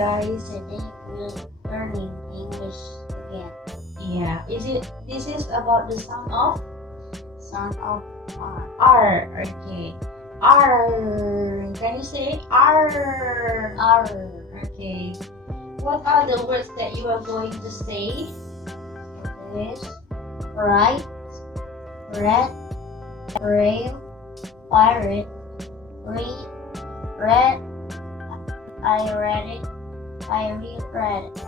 guys. Today we're learning English again. Yeah, this is about the sound of Sound of R. R. Okay. R. Can you say R? R. Okay. What are the words that you are going to say? It is right, red, rail, pirate, read, red. I read it. I reread it.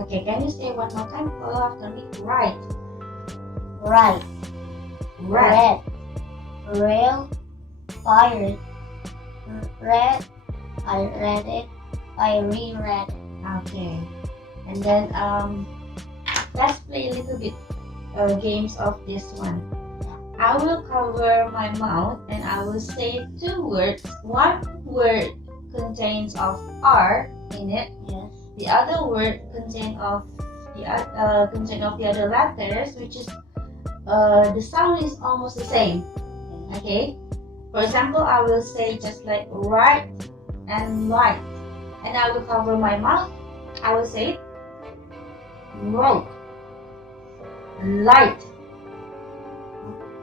Okay, can you say one more time? Follow after me. Right. Right, Red. red, rail, pirate, red. I read it. I reread it. Okay. And then let's play a little bit games of this one. I will cover my mouth and I will say two words. One word contains of R in it. Yes. The other word contain of the other letters, which is the sound is almost the same. Okay. For example, I will say just like right and light, and I will cover my mouth. I will say right, light.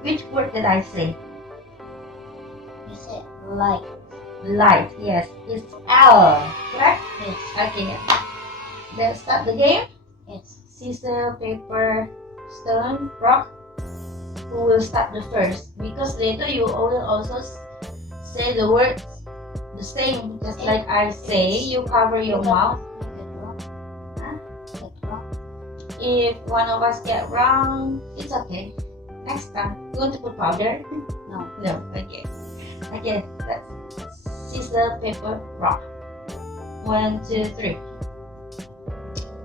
Which word did I say? You said light. Light. Yes, it's L. Correct? Yes. Okay. Let's start the game. Yes. Scissors, paper, stone, rock. Who will start the first? Because later you will also say the words the same, just like I say. You cover your mouth. If one of us get wrong, it's okay. Next time, you want to put powder? No. No. Okay. Okay. Let's scissors, paper, rock. 1, 2, 3.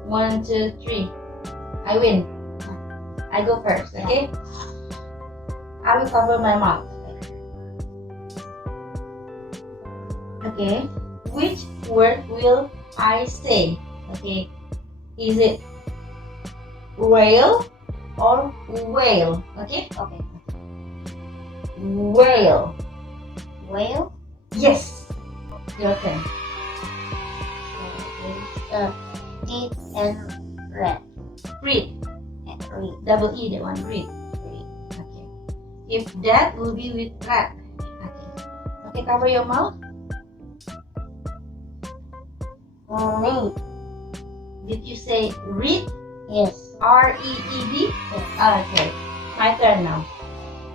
1, 2, 3. I win. I go first. Okay. I will cover my mouth. Okay. Which word will I say? Okay. Is it rail or whale? Okay. Okay. Whale. Whale. Yes. Your turn. It's deep and red. Read. And read. Double E. That one. Read. Read. Okay. If that will be with red. Okay. Okay. Cover your mouth. Read. Did you say read? Yes. R-E-E-D? Yes. Okay. My turn now.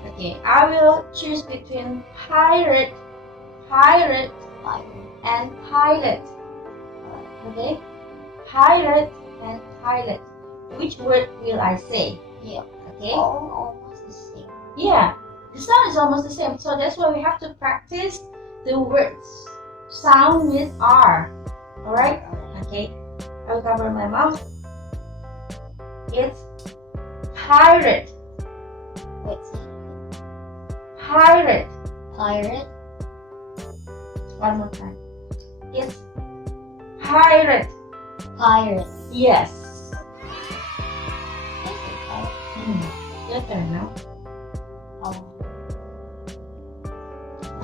Okay. I will choose between pirate, Pirate. and pilot. Okay. Pirate and pilot. Which word will I say? Yeah. Okay. All almost the same. Yeah. The sound is almost the same. So that's why we have to practice the words sound with R. Alright? Okay. I will cover my mouth. It's pirate. Wait. Pirate. Pirate. One more time. It's pirate. Pirate. Yes. Pirate. Your turn now.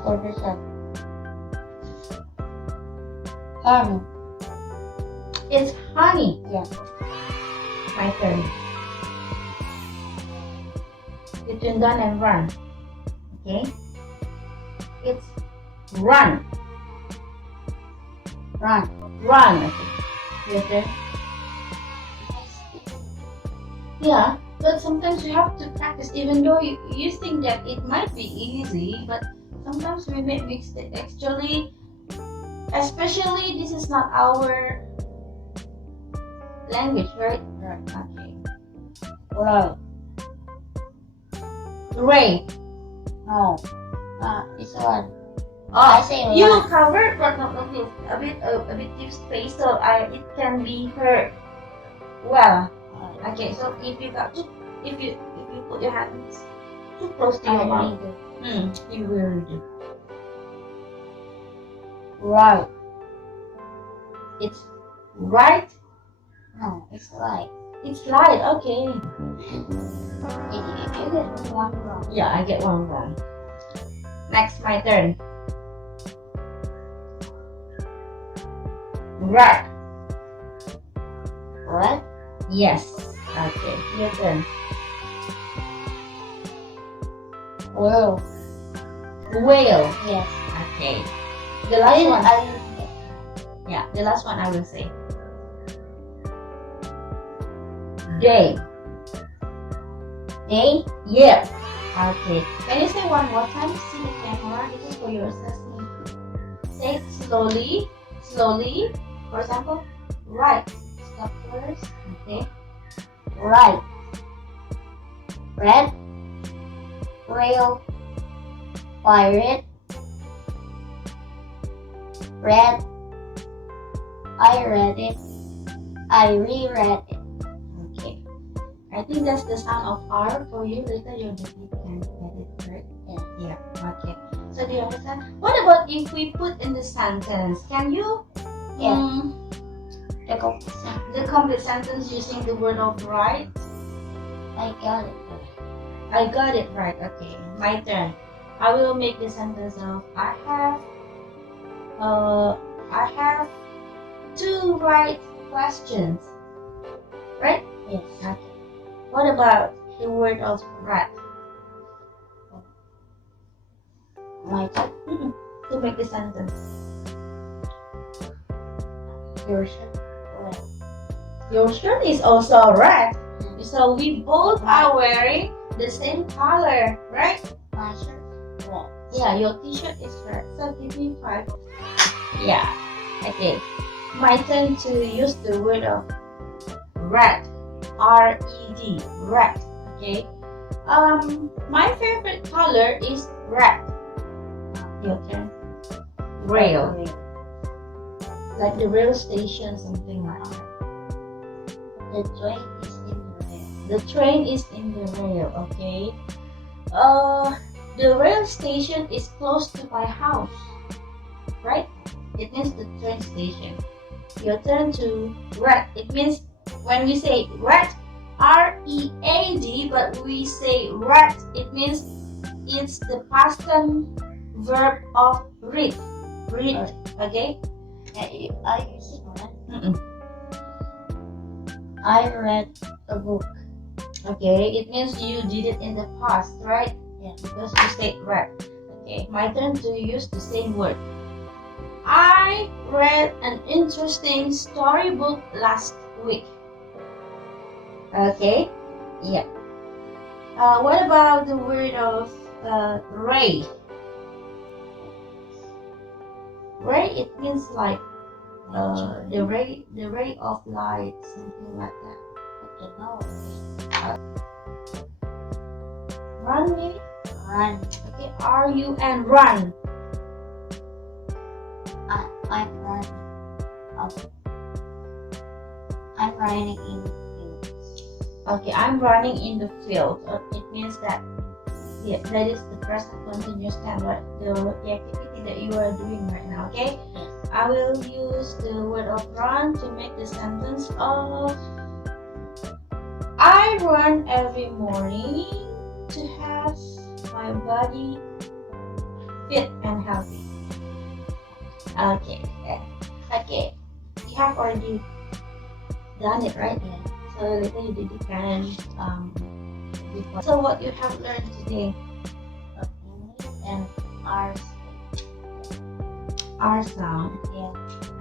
For this one. Honey. It's honey. Yeah. My turn. Between done and run. Okay. It's run. Run. Run. Okay. Your turn. Yeah, but sometimes we have to practice, even though you think that it might be easy, but sometimes we make mistakes. Actually, especially this is not our language, right? Right. Okay. Row. Ray. No. This one. I Oh, say you run. covered, but not this. A bit deep space, so it can be heard. Well, okay. So if you put your hands too close to your mouth, you will do. Right. It's right. No, it's right. It's light. Okay. You get one wrong. Yeah, I get one wrong. Next, my turn. Rat. Rat. Yes. Okay, your turn. Whale. Whale. Yes. Okay. The last one. I Yeah, the last one I will say. Day. Day. Yeah. Okay. Can you say one more time? See the camera. This is for your assessment. Say it slowly. Slowly. For example, right. Stop first. Okay. Right. Red. Rail. Pirate. Red. I read it. I reread it. Okay. I think that's the sound of R for you. Later your baby can get it right. Yeah. Okay. So do you understand? What about if we put in the sentence? Can you? Yeah. The complete sentence using the word of right. I got it. I got it right. Okay. My turn. I will make the sentence of I have two right questions. Right? Yes. Okay. What about the word of rat? My turn. To make the sentence. Your shirt. Red. Your shirt is also red. So we both are wearing the same color, right? My shirt. Red. Yeah, your t-shirt is red. So give me 5. Yeah. Okay. My turn to use the word of red. R-E-D. Red. Okay. My favorite color is red. Your turn. Rail. Like the rail station, something like that. The train is in the rail. The train is in the rail, okay? The rail station is close to my house, right? It means the train station. Your turn to red. It means when we say red, R-E-A-D, but we say red, it means it's the past tense verb of read. Read, okay? I use red. Mm-mm. I read a book. Okay, it means you did it in the past, right? Yeah. Because you said read. Okay, my turn to use the same word. I read an interesting storybook last week. Okay, yeah. What about the word of ray? Ray, it means like the ray of light, something like that. Okay, no. Run, maybe? Run. Okay, R-U-N, run. I'm running. I'm running in the field. Okay, I'm running in the field. It means that that is the present continuous tense, right? The activity that you are doing right now. Okay. Yes. I will use the word of run to make the sentence of I run every morning to have my body fit and healthy. Okay. Okay. You have already done it, right? Yeah. So later you did it can before. So what you have learned today? English and R. R sound. Yeah.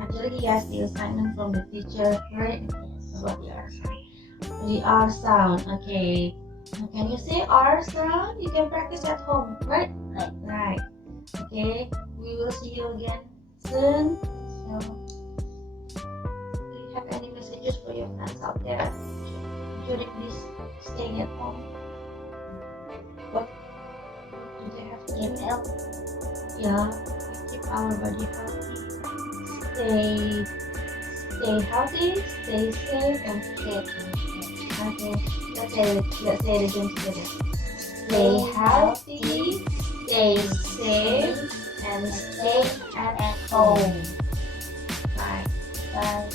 Actually, yes, the assignment from the teacher, right? Yes. About the R sound. The R sound. Okay. Can you say R sound? You can practice at home, right? Right. Okay. We will see you again soon. So, do you have any messages for your friends out there during this staying at home? What do they have to Keep do? healthy. Yeah, we keep our body healthy. Stay healthy, stay safe, and fit. Okay, let's say it again together. Stay healthy, stay safe, and stay at home. Bye. Bye.